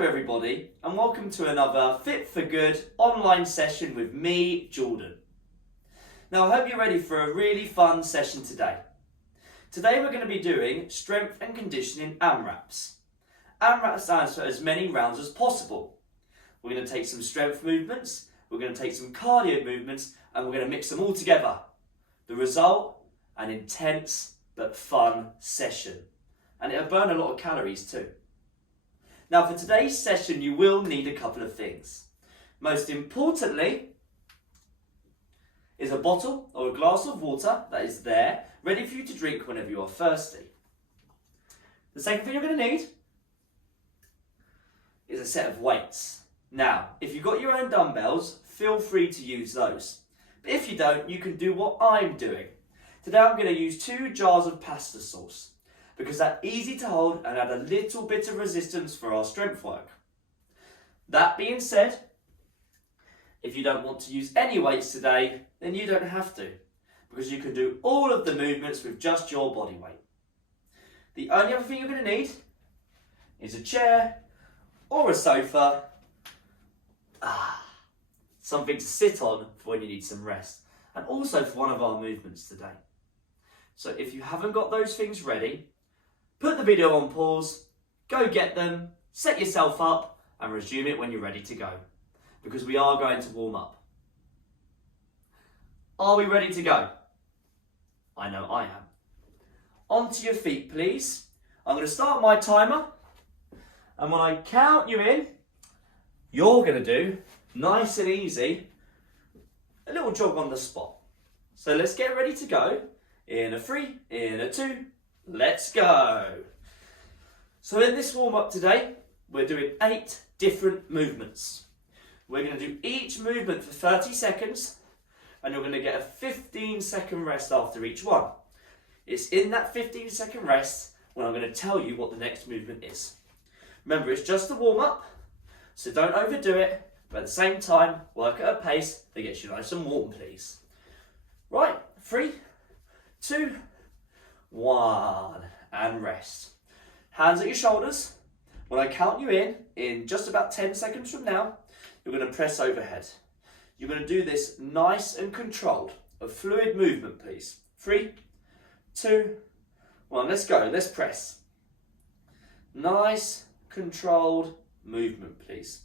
Hello everybody and welcome to another Fit for Good online session with me, Jordan. Now I hope you're ready for a really fun session today. Today we're going to be doing strength and conditioning AMRAPs. AMRAP stands for as many rounds as possible. We're going to take some strength movements, we're going to take some cardio movements and we're going to mix them all together. The result, an intense but fun session. And it'll burn a lot of calories too. Now for today's session you will need a couple of things. Most importantly is a bottle or a glass of water that is there, ready for you to drink whenever you are thirsty. The second thing you're going to need is a set of weights. Now, if you've got your own dumbbells, feel free to use those. But if you don't, you can do what I'm doing. Today I'm going to use 2 jars of pasta sauce, because that's easy to hold and add a little bit of resistance for our strength work. That being said, if you don't want to use any weights today, then you don't have to, because you can do all of the movements with just your body weight. The only other thing you're going to need is a chair or a sofa, something to sit on for when you need some rest, and also for one of our movements today. So if you haven't got those things ready, put the video on pause, go get them, set yourself up and resume it when you're ready to go, because we are going to warm up. Are we ready to go? I know I am. Onto your feet please. I'm going to start my timer, and when I count you in, you're going to do, nice and easy, a little jog on the spot. So let's get ready to go. In a 3, in a 2, let's go. So in this warm up today, we're doing 8 different movements. We're going to do each movement for 30 seconds and you're going to get a 15-second rest after each one. It's in that 15-second rest when I'm going to tell you what the next movement is. Remember, it's just a warm up, so don't overdo it, but at the same time, work at a pace that gets you nice and warm, please. Right, 3, 2, 1, and rest. Hands at your shoulders. When I count you in just about 10 seconds from now, you're going to press overhead. You're going to do this nice and controlled, a fluid movement, please. 3, 2, 1, let's go, let's press. Nice, controlled movement, please.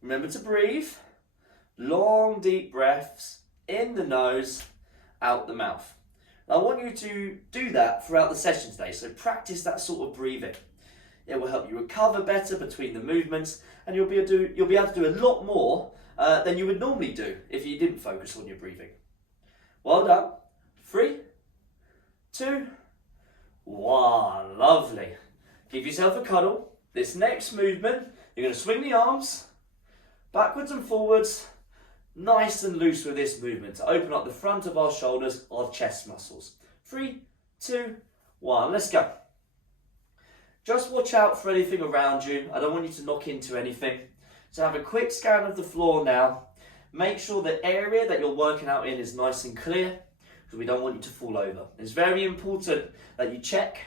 Remember to breathe. Long, deep breaths in the nose, out the mouth. I want you to do that throughout the session today, so practice that sort of breathing. It will help you recover better between the movements, and you'll be able to do a lot more than you would normally do if you didn't focus on your breathing. Well done. 3, 2, 1. Lovely. Give yourself a cuddle. This next movement, you're going to swing the arms backwards and forwards, nice and loose with this movement to open up the front of our shoulders, our chest muscles. 3, 2, 1, let's go. Just watch out for anything around you. I don't want you to knock into anything. So have a quick scan of the floor now. Make sure the area that you're working out in is nice and clear, because we don't want you to fall over. It's very important that you check,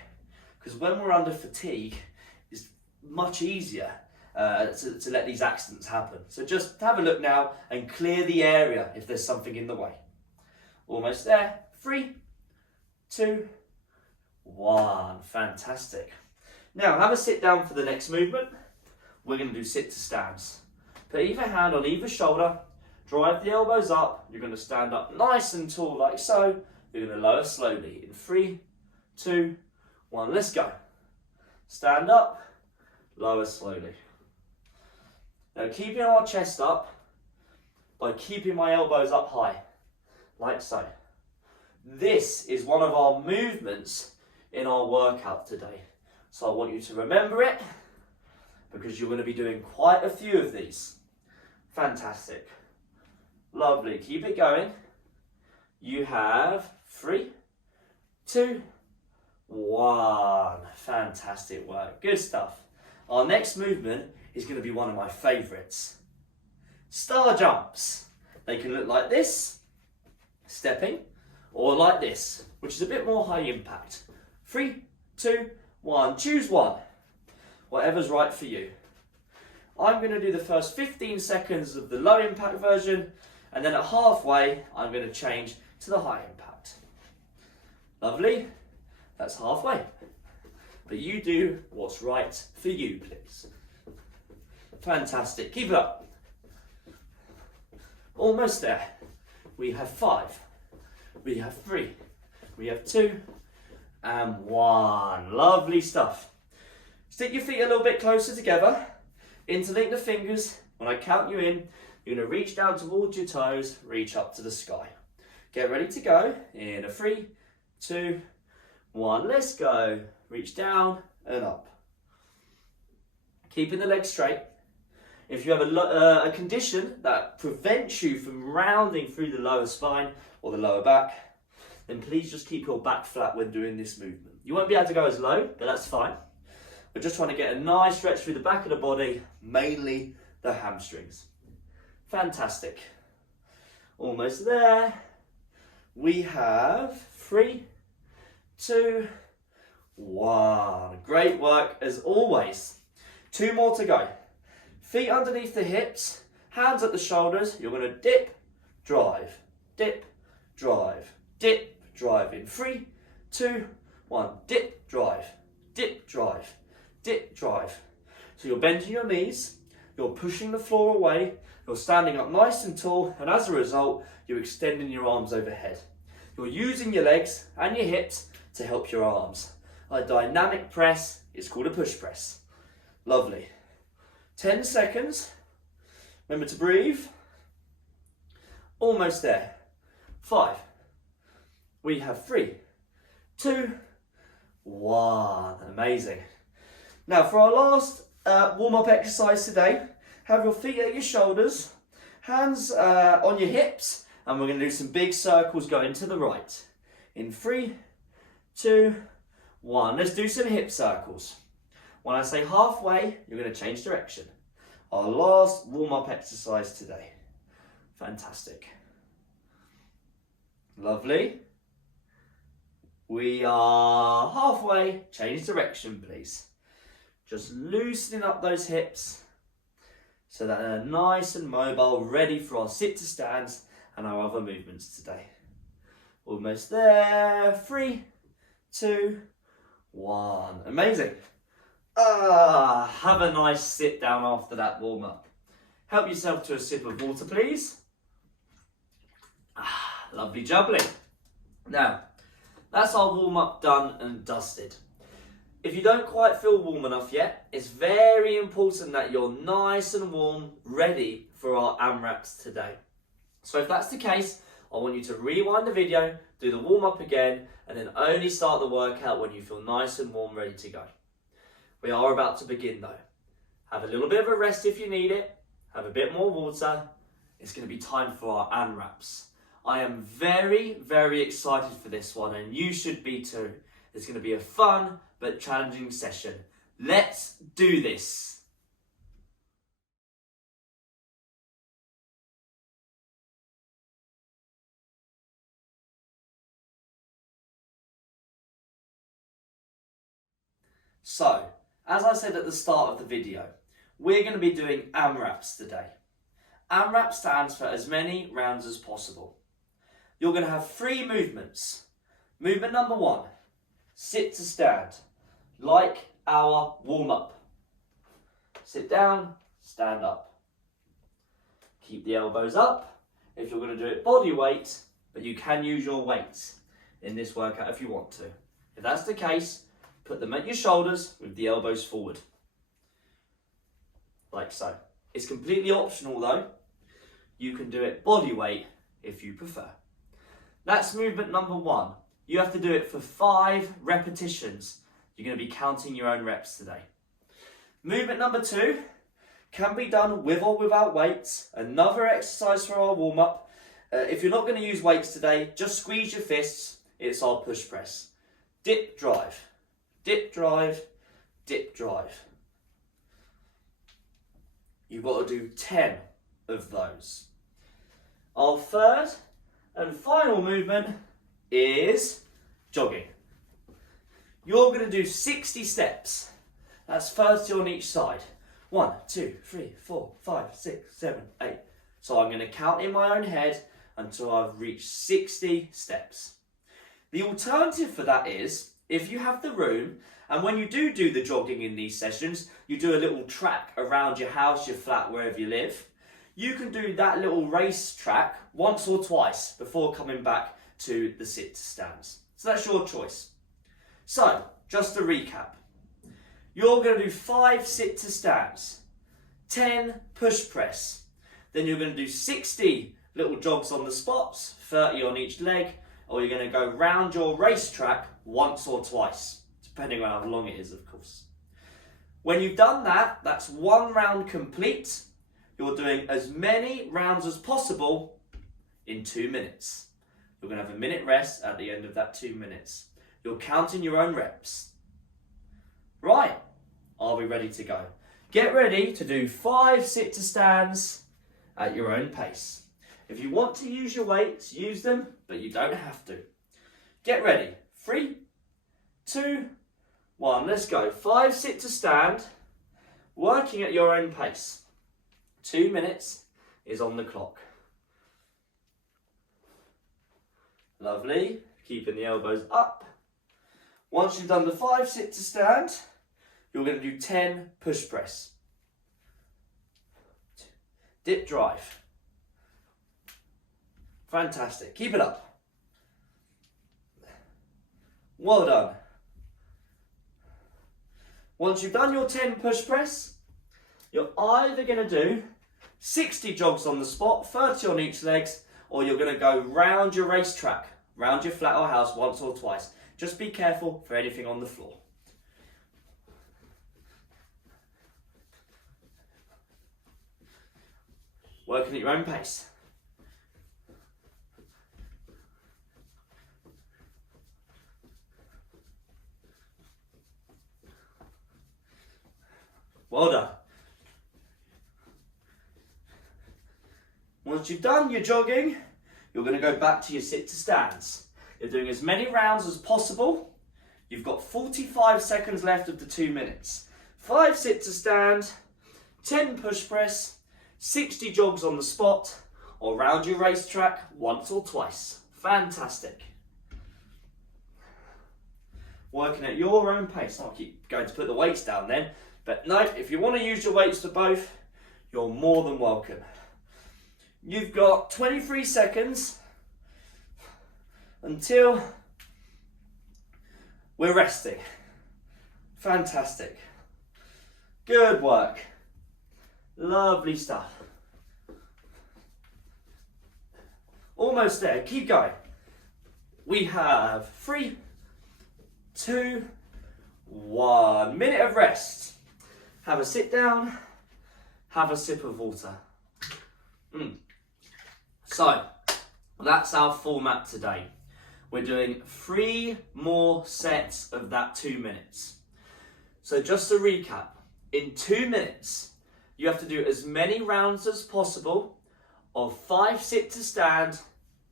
because when we're under fatigue, it's much easier to let these accidents happen. So just have a look now and clear the area if there's something in the way. Almost there. 3, 2, 1. Fantastic. Now have a sit down for the next movement. We're going to do sit to stands. Put either hand on either shoulder, drive the elbows up. You're going to stand up nice and tall like so. You're going to lower slowly in 3, 2, 1. Let's go. Stand up, lower slowly. Now keeping our chest up by keeping my elbows up high, like so. This is one of our movements in our workout today. So I want you to remember it, because you're going to be doing quite a few of these. Fantastic. Lovely. Keep it going. You have 3, 2, 1. Fantastic work. Good stuff. Our next movement is going to be one of my favourites. Star jumps. They can look like this, stepping, or like this, which is a bit more high impact. 3, 2, 1. Choose one. Whatever's right for you. I'm going to do the first 15 seconds of the low impact version, and then at halfway, I'm going to change to the high impact. Lovely. That's halfway. But you do what's right for you, please. Fantastic. Keep it up. Almost there. We have 5. We have 3. We have 2. And 1. Lovely stuff. Stick your feet a little bit closer together. Interlink the fingers. When I count you in, you're going to reach down towards your toes, reach up to the sky. Get ready to go in a 3, 2, 1. Let's go. Reach down and up. Keeping the legs straight. If you have a condition that prevents you from rounding through the lower spine or the lower back, then please just keep your back flat when doing this movement. You won't be able to go as low, but that's fine. We're just trying to get a nice stretch through the back of the body, mainly the hamstrings. Fantastic. Almost there. We have 3, 2, 1. Great work as always. 2 more to go. Feet underneath the hips, hands at the shoulders. You're going to dip, drive, dip, drive, dip, drive in 3, 2, 1. Dip, drive, dip, drive, dip, drive. So you're bending your knees, you're pushing the floor away, you're standing up nice and tall, and as a result, you're extending your arms overhead. You're using your legs and your hips to help your arms. A dynamic press is called a push press. Lovely. 10 seconds. Remember to breathe. Almost there. 5. We have 3, 2, 1. Amazing. Now for our last warm-up exercise today, have your feet at your shoulders, hands on your hips, and we're going to do some big circles going to the right. In 3, 2, 1. Let's do some hip circles. When I say halfway, you're going to change direction. Our last warm-up exercise today. Fantastic. Lovely. We are halfway. Change direction, please. Just loosening up those hips so that they're nice and mobile, ready for our sit to stands and our other movements today. Almost there. 3, 2, 1. Amazing. Have a nice sit down after that warm up. Help yourself to a sip of water, please. Lovely jubbly. Now, that's our warm up done and dusted. If you don't quite feel warm enough yet, it's very important that you're nice and warm, ready for our AMRAPs today. So if that's the case, I want you to rewind the video, do the warm up again, and then only start the workout when you feel nice and warm, ready to go. We are about to begin though. Have a little bit of a rest if you need it. Have a bit more water. It's going to be time for our AMRAPs. I am very, very excited for this one, and you should be too. It's going to be a fun but challenging session. Let's do this. So, as I said at the start of the video, we're going to be doing AMRAPs today. AMRAP stands for as many rounds as possible. You're going to have 3 movements. Movement number 1, sit to stand, like our warm-up. Sit down, stand up. Keep the elbows up if you're going to do it body weight, but you can use your weights in this workout if you want to. If that's the case, put them at your shoulders with the elbows forward. Like so. It's completely optional though. You can do it body weight if you prefer. That's movement number 1. You have to do it for 5 repetitions. You're going to be counting your own reps today. Movement number 2 can be done with or without weights. Another exercise for our warm-up. If you're not going to use weights today, just squeeze your fists. It's our push press. Dip, drive. Dip, drive, dip, drive. You've got to do 10 of those. Our third and final movement is jogging. You're going to do 60 steps. That's 30 on each side. 1, 2, 3, 4, 5, 6, 7, 8. So I'm going to count in my own head until I've reached 60 steps. The alternative for that is, if you have the room, and when you do the jogging in these sessions, you do a little track around your house, your flat, wherever you live. You can do that little race track once or twice before coming back to the sit to stands. So that's your choice. So, just to recap. You're going to do 5 sit to stands, 10 push press, then you're going to do 60 little jogs on the spots, 30 on each leg, or you're going to go round your racetrack once or twice, depending on how long it is, of course. When you've done that, that's 1 round complete. You're doing as many rounds as possible in 2 minutes. You're going to have a minute rest at the end of that 2 minutes. You're counting your own reps. Right, are we ready to go? Get ready to do 5 sit to stands at your own pace. If you want to use your weights, use them, but you don't have to. Get ready. 3, 2, 1, let's go. 5 sit to stand, working at your own pace. 2 minutes is on the clock. Lovely, keeping the elbows up. Once you've done the 5 sit to stand, you're going to do 10 push press. Dip drive. Fantastic. Keep it up. Well done. Once you've done your 10 push press, you're either going to do 60 jogs on the spot, 30 on each legs, or you're going to go round your racetrack, round your flat or house once or twice. Just be careful for anything on the floor. Working at your own pace. Well done. Once you've done your jogging, you're going to go back to your sit to stands. You're doing as many rounds as possible. You've got 45 seconds left of the 2 minutes. 5 sit to stand, 10 push press, 60 jogs on the spot, or round your racetrack once or twice. Fantastic. Working at your own pace. I'll keep going to put the weights down then. But no, if you want to use your weights for both, you're more than welcome. You've got 23 seconds until we're resting. Fantastic. Good work. Lovely stuff. Almost there. Keep going. We have 3, 2, 1 minute of rest. Have a sit down. Have a sip of water. So, that's our format today. We're doing 3 more sets of that 2 minutes. So just to recap, in 2 minutes, you have to do as many rounds as possible of 5 sit to stand,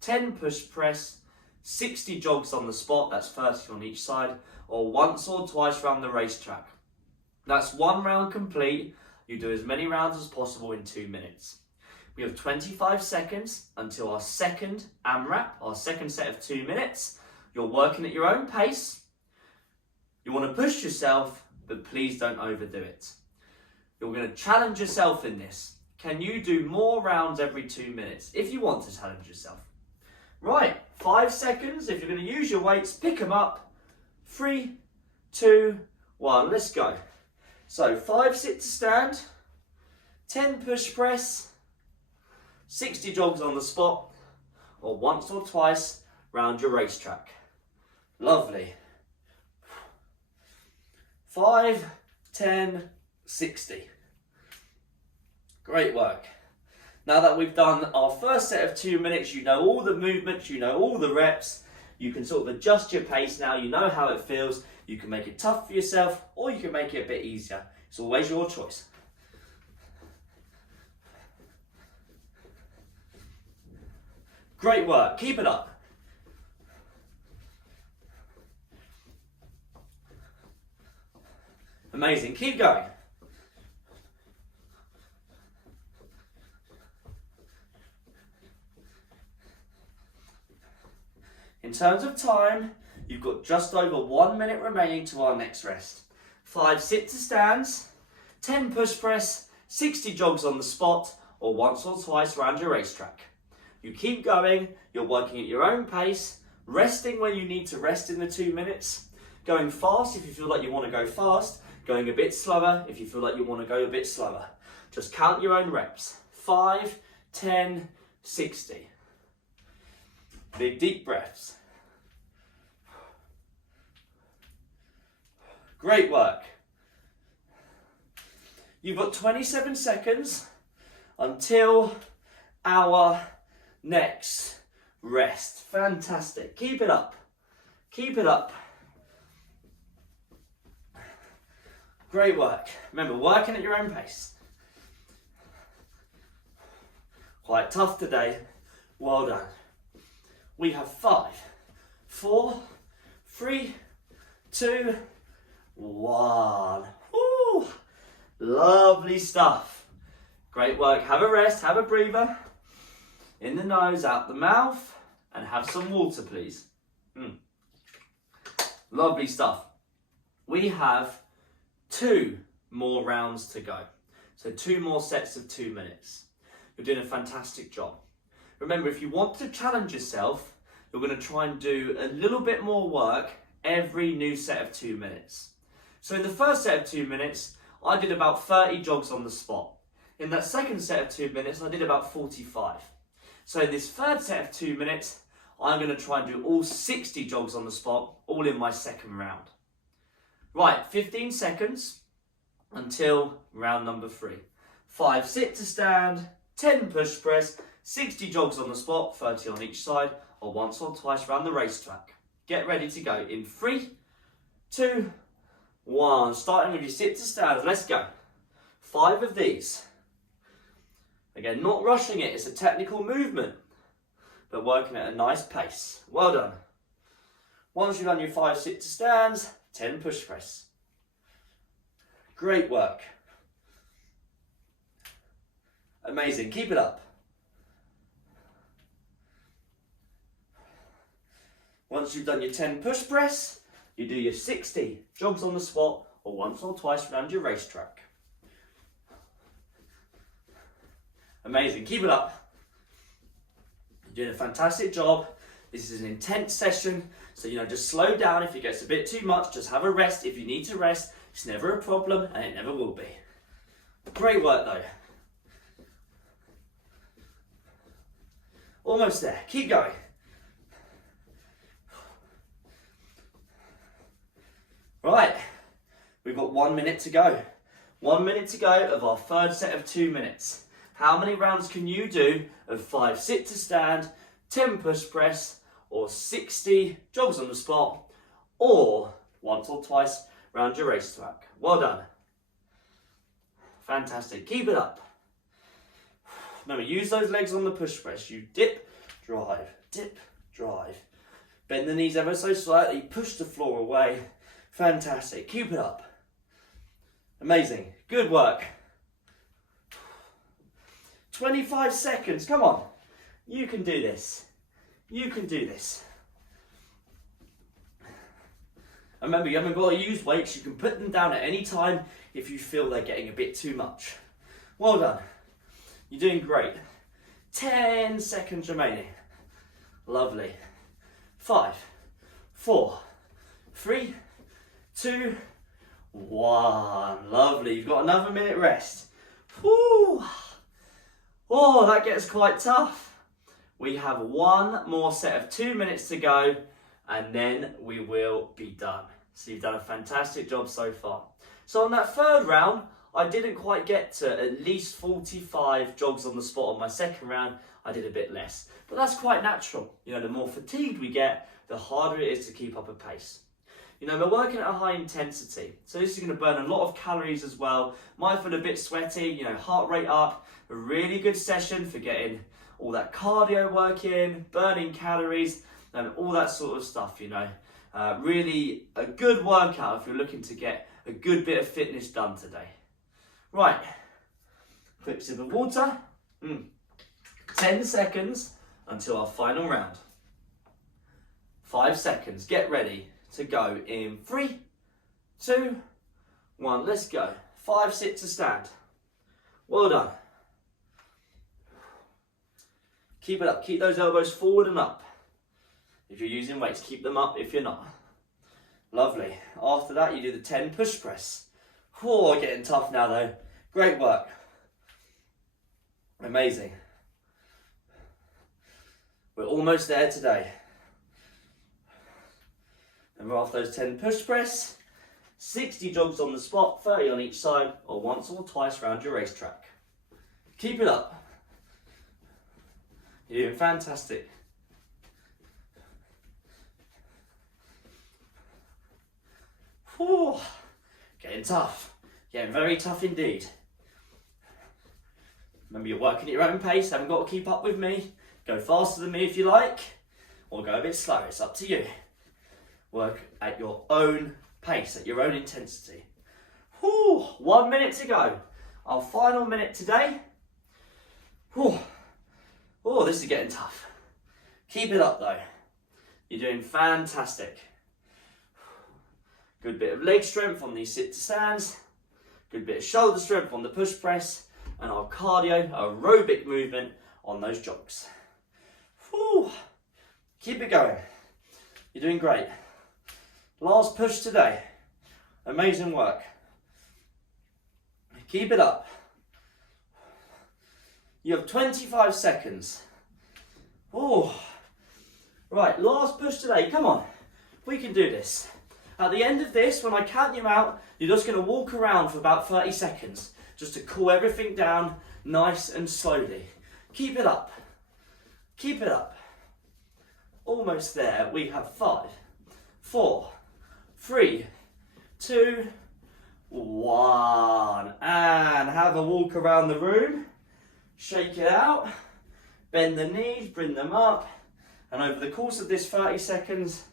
10 push press, 60 jogs on the spot, that's 30 on each side, or once or twice around the racetrack. That's 1 round complete. You do as many rounds as possible in 2 minutes. We have 25 seconds until our second AMRAP, our second set of 2 minutes. You're working at your own pace. You want to push yourself, but please don't overdo it. You're going to challenge yourself in this. Can you do more rounds every 2 minutes if you want to challenge yourself? Right, 5 seconds. If you're going to use your weights, pick them up. 3, 2, 1, let's go. So 5 sit to stand, 10 push press, 60 jogs on the spot, or once or twice round your racetrack. Lovely. 5, 10, 60. Great work. Now that we've done our first set of 2 minutes, you know all the movements, you know all the reps, you can sort of adjust your pace now, you know how it feels. You can make it tough for yourself, or you can make it a bit easier. It's always your choice. Great work, keep it up. Amazing, keep going. In terms of time, you've got just over 1 minute remaining to our next rest. 5 sit to stands, 10 push press, 60 jogs on the spot, or once or twice around your racetrack. You keep going, you're working at your own pace, resting when you need to rest in the 2 minutes, going fast if you feel like you want to go fast, going a bit slower if you feel like you want to go a bit slower. Just count your own reps. 5, 10, 60. Big deep breaths. Great work. You've got 27 seconds until our next rest. Fantastic. Keep it up. Keep it up. Great work. Remember, working at your own pace. Quite tough today. Well done. We have 5, 4, 3, 2, 1. Woo! Lovely stuff. Great work. Have a rest, have a breather. In the nose, out the mouth, and have some water, please. Lovely stuff. We have 2 more rounds to go. So 2 more sets of 2 minutes. You're doing a fantastic job. Remember, if you want to challenge yourself, you're going to try and do a little bit more work every new set of 2 minutes. So in the first set of 2 minutes, I did about 30 jogs on the spot. In that second set of 2 minutes, I did about 45. So in this third set of 2 minutes, I'm going to try and do all 60 jogs on the spot, all in my second round. Right, 15 seconds until round number 3. 5 sit to stand, 10 push press, 60 jogs on the spot, 30 on each side, or once or twice around the racetrack. Get ready to go in 3, 2, 1. Starting with your sit to stand. Let's go. 5 of these. Again, not rushing it. It's a technical movement, but working at a nice pace. Well done. Once you've done your 5 sit to stands, 10 push press. Great work. Amazing. Keep it up. Once you've done your 10 push press, you do your 60 jogs on the spot or once or twice around your racetrack. Amazing. Keep it up. You're doing a fantastic job. This is an intense session, so just slow down. If it gets a bit too much, just have a rest. If you need to rest, it's never a problem and it never will be. Great work though. Almost there. Keep going. Right, we've got 1 minute to go. 1 minute to go of our third set of 2 minutes. How many rounds can you do of 5 sit to stand, 10 push press, or 60 jogs on the spot, or once or twice round your racetrack? Well done. Fantastic. Keep it up. Remember, use those legs on the push press. You dip, drive, bend the knees ever so slightly, push the floor away. Fantastic. Keep it up. Amazing. Good work. 25 seconds. Come on. You can do this. You can do this. And remember, you haven't got to use weights. You can put them down at any time if you feel they're getting a bit too much. Well done. You're doing great. 10 seconds remaining. Lovely. 5, 4, 3, 2, 1. Lovely. You've got another minute rest. Whew. Oh, that gets quite tough. We have 1 more set of 2 minutes to go and then we will be done. So you've done a fantastic job so far. So on that third round, I didn't quite get to at least 45 jogs on the spot. On my second round, I did a bit less. But that's quite natural. The more fatigued we get, the harder it is to keep up a pace. We're working at a high intensity, so this is going to burn a lot of calories as well. Might feel a bit sweaty, heart rate up. A really good session for getting all that cardio work in, burning calories, and all that sort of stuff, Really a good workout if you're looking to get a good bit of fitness done today. Right, quick sip of water. 10 seconds until our final round. 5 seconds. Get ready to go in 3, 2, 1. Let's go. 5 sit to stand. Well done. Keep it up. Keep those elbows forward and up. If you're using weights, keep them up if you're not. Lovely. After that, you do the 10 push press. Oh, getting tough now though. Great work. Amazing. We're almost there today. And after those 10 push press, 60 jogs on the spot, 30 on each side, or once or twice around your racetrack. Keep it up. You're doing fantastic. Whew. Getting tough. Getting very tough indeed. Remember, you're working at your own pace, haven't got to keep up with me. Go faster than me if you like, or go a bit slower, it's up to you. Work at your own pace, at your own intensity. Whew. 1 minute to go. Our final minute today. Whew. Oh, this is getting tough. Keep it up though. You're doing fantastic. Good bit of leg strength on these sit to stands. Good bit of shoulder strength on the push press. And our cardio aerobic movement on those jogs. Whew. Keep it going. You're doing great. Last push today. Amazing work. Keep it up. You have 25 seconds. Oh, right, last push today. Come on, we can do this. At the end of this, when I count you out, you're just going to walk around for about 30 seconds, just to cool everything down nice and slowly. Keep it up. Keep it up. Almost there. We have 5, 4, 3, 2, 1. And have a walk around the room. Shake it out. Bend the knees, bring them up. And over the course of this 30 seconds,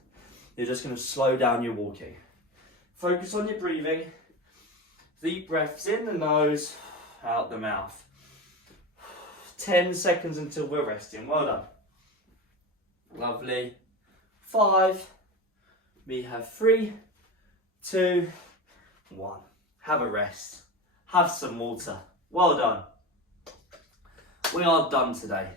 you're just going to slow down your walking. Focus on your breathing. Deep breaths in the nose, out the mouth. 10 seconds until we're resting. Well done. Lovely. 5. We have 3, 2, 1. Have a rest. Have some water. Well done. We are done today.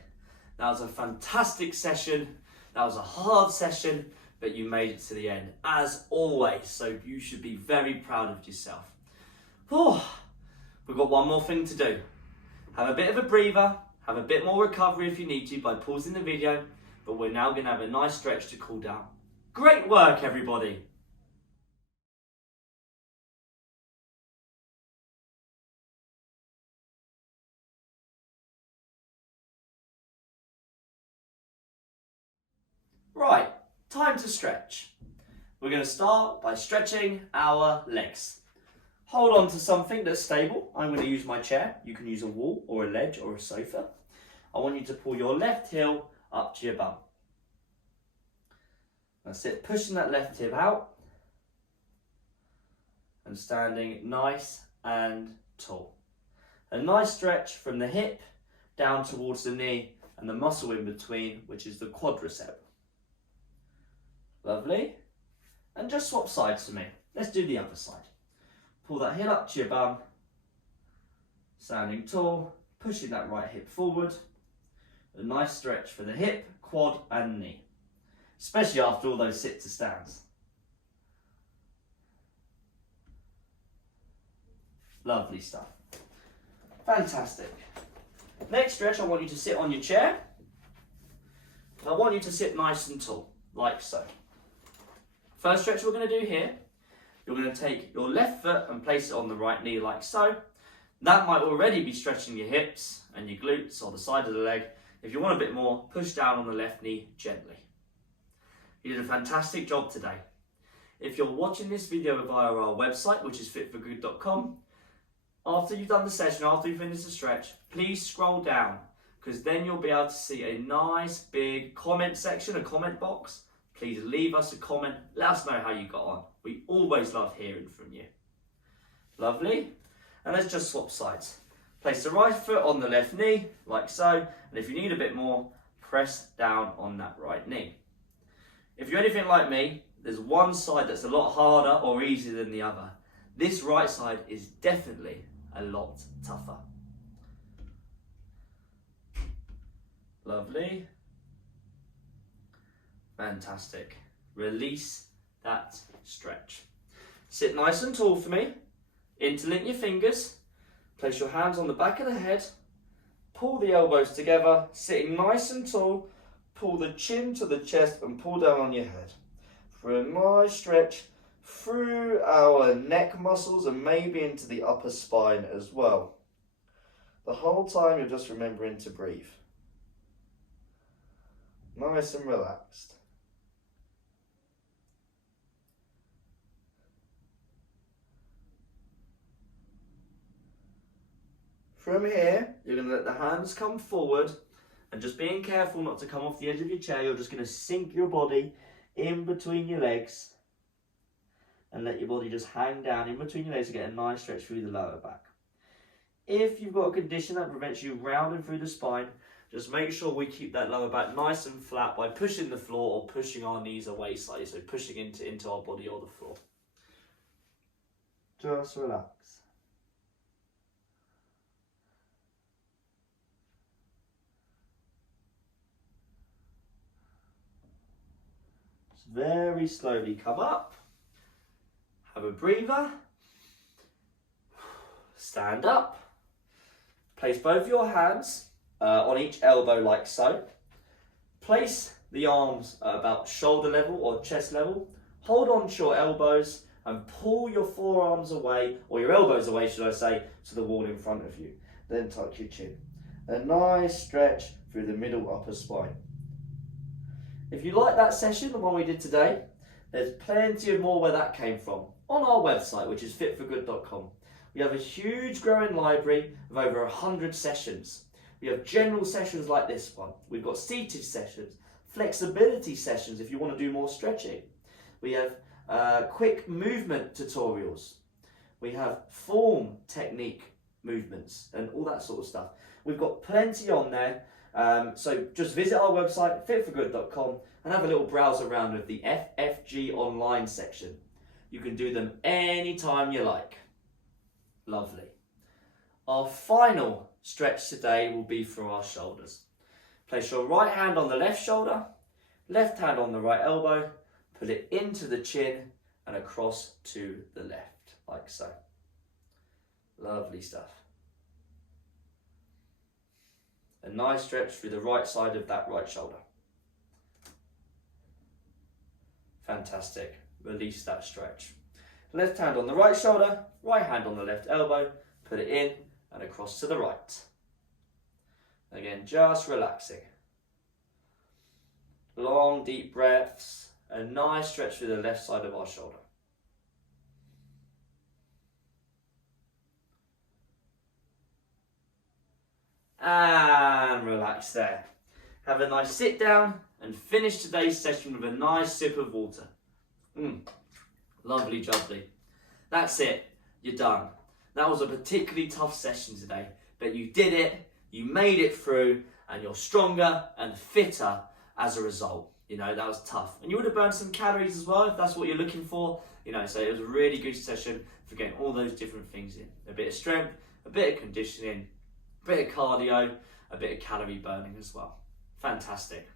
That was a fantastic session. That was a hard session, but you made it to the end, as always. So you should be very proud of yourself. Oh, we've got one more thing to do. Have a bit of a breather, have a bit more recovery if you need to by pausing the video, but we're now going to have a nice stretch to cool down. Great work, everybody. Right, time to stretch. We're going to start by stretching our legs. Hold on to something that's stable. I'm going to use my chair. You can use a wall or a ledge or a sofa. I want you to pull your left heel up to your bum. That's it, pushing that left hip out and standing nice and tall. A nice stretch from the hip down towards the knee and the muscle in between, which is the quadricep. Lovely. And just swap sides for me. Let's do the other side. Pull that heel up to your bum, standing tall, pushing that right hip forward. A nice stretch for the hip, quad and knee, especially after all those sit to stands. Lovely stuff. Fantastic. Next stretch, I want you to sit on your chair. I want you to sit nice and tall, like so. First stretch we're going to do here, you're going to take your left foot and place it on the right knee like so. That might already be stretching your hips and your glutes or the side of the leg. If you want a bit more, push down on the left knee gently. You did a fantastic job today. If you're watching this video via our website, which is fitforgood.com, after you've done the session, after you finish the stretch, please scroll down, because then you'll be able to see a nice big comment section, a comment box. Please leave us a comment, let us know how you got on. We always love hearing from you. Lovely. And let's just swap sides. Place the right foot on the left knee, like so, and if you need a bit more, press down on that right knee. If you're anything like me, there's one side that's a lot harder or easier than the other. This right side is definitely a lot tougher. Lovely. Fantastic. Release that stretch. Sit nice and tall for me. Interlink your fingers. Place your hands on the back of the head. Pull the elbows together, sitting nice and tall. Pull the chin to the chest and pull down on your head. For a nice stretch through our neck muscles and maybe into the upper spine as well. The whole time you're just remembering to breathe. Nice and relaxed. From here, you're going to let the hands come forward and just being careful not to come off the edge of your chair. You're just going to sink your body in between your legs and let your body just hang down in between your legs to get a nice stretch through the lower back. If you've got a condition that prevents you rounding through the spine, just make sure we keep that lower back nice and flat by pushing the floor or pushing our knees away slightly, so pushing into our body or the floor. Just relax. Just very slowly come up, have a breather, stand up, place both your hands on each elbow like so. Place the arms at about shoulder level or chest level. Hold on to your elbows and pull your forearms away, or your elbows away should I say, to the wall in front of you. Then tuck your chin. A nice stretch through the middle upper spine. If you like that session, the one we did today, there's plenty of more where that came from on our website, which is fitforgood.com. We have a huge growing library of over 100 sessions. We have general sessions like this one. We've got seated sessions, flexibility sessions if you want to do more stretching. We have quick movement tutorials. We have form technique movements and all that sort of stuff. We've got plenty on there. So just visit our website, fitforgood.com, and have a little browse around with the FFG online section. You can do them anytime you like. Lovely. Our final stretch today will be for our shoulders. Place your right hand on the left shoulder, left hand on the right elbow, put it into the chin and across to the left, like so. Lovely stuff. A nice stretch through the right side of that right shoulder. Fantastic. Release that stretch. Left hand on the right shoulder, right hand on the left elbow, put it in and across to the right. Again, just relaxing. Long, deep breaths. A nice stretch through the left side of our shoulder. And relax there. Have a nice sit down and finish today's session with a nice sip of water. Lovely jubbly. That's it. You're done. That was a particularly tough session today, but you did it, you made it through, and you're stronger and fitter as a result. You know, that was tough. And you would have burned some calories as well, if that's what you're looking for. You know, so it was a really good session for getting all those different things in. A bit of strength, a bit of conditioning, a bit of cardio, a bit of calorie burning as well. Fantastic.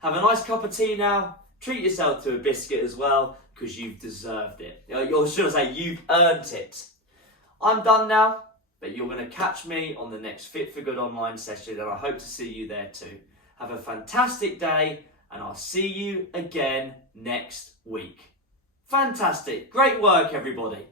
Have a nice cup of tea now. Treat yourself to a biscuit as well, because you've deserved it. Or should I say, you've earned it. I'm done now, but you're going to catch me on the next Fit for Good online session, and I hope to see you there too. Have a fantastic day, and I'll see you again next week. Fantastic. Great work, everybody.